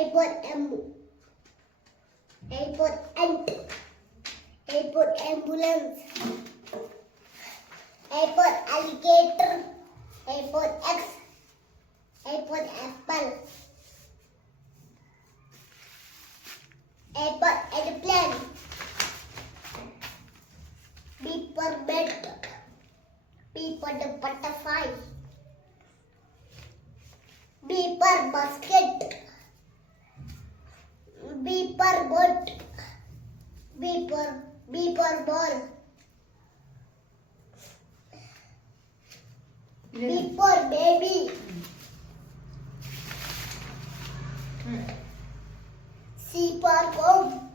A for A for ant. A for ambulance. A for alligator. A for X. A for apple. A for airplane. B for bed. B for the butterfly. B for basket. B for boat. B for ball. B for baby. C for comb.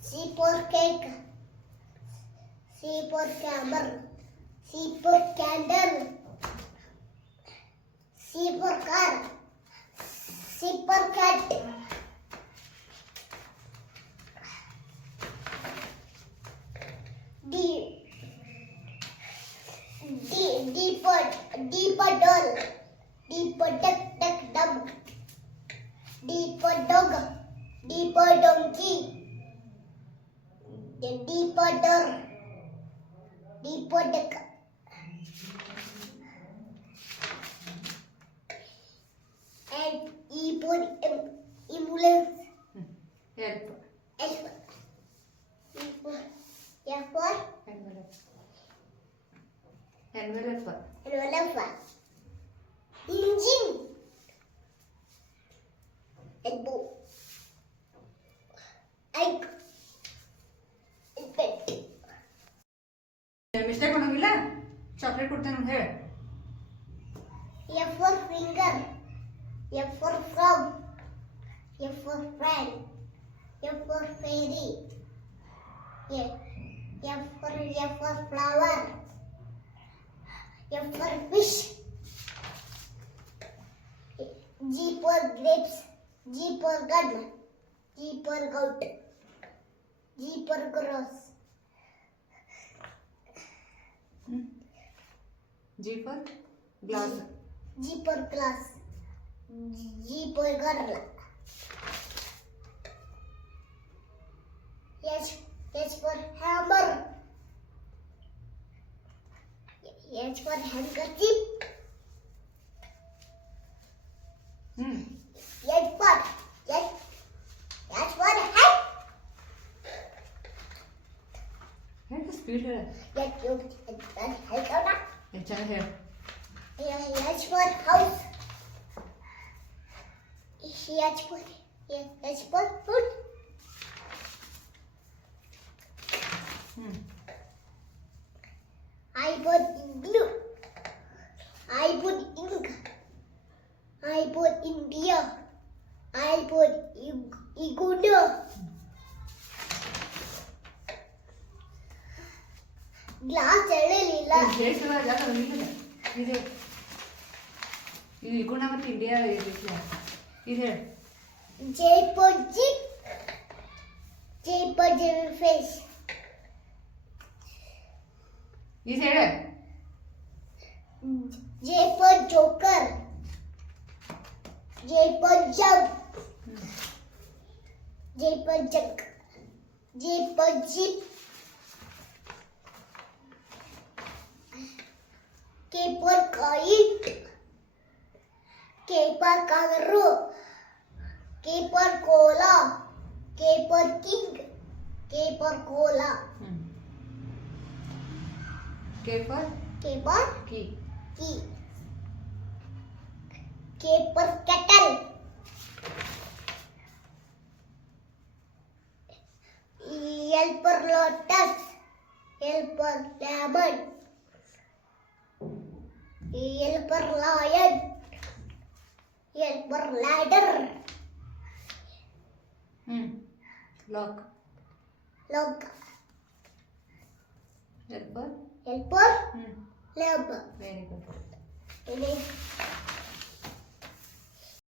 C for cake. C for camera. C for candle. C for car. C for cat. D for doll. D for duck, dumb. D for dog. D for donkey. D for door. D for duck. And E for ambulance. Help. F. E for F for Envelope. Envelope. envelope. Engine. Elbow. Egg. Pet. Mistake ಮಾಡೋಂಗಿಲ್ಲ chocolate ಕೊಡ್ತೇನೆ ಅಂತ ಹೇಳಿ F for finger. F for frog. F for friend. F for fairy. F for flower. F for fish. G for grapes. G for gun. G for goat. G for grouse. G for glass G for glass. G for girl. H for hammer. H for handkerchief. H for hat. ಹೇಗೆ speed ಹೇಳ ಚೆನ್ನಾಗಿ ಹೇಳ H for house. H for food. I for igloo. I for ink. I for India. I for iguana. Glass ಎಳೆಯಲಿಲ್ಲ. ಹೇಳ್ತಿಲ್ಲ ಜಾಗ ಇದೆ ಇದು ಇಗುಣ ಮತ್ತು India ಇದು ಹೇಳಿ J for jeep. J for jellyfish. ಇದು ಹೇಳ J for joker. J for jug. J for jug. J for jeep. K for kite. K for kangaroo. K for cola. K for king. K for cola. K for K for key key. K for kettle. L for lotus. L for lemon. L for lion. L for ladder. Lock Log. Helper L for lamp. Very good It is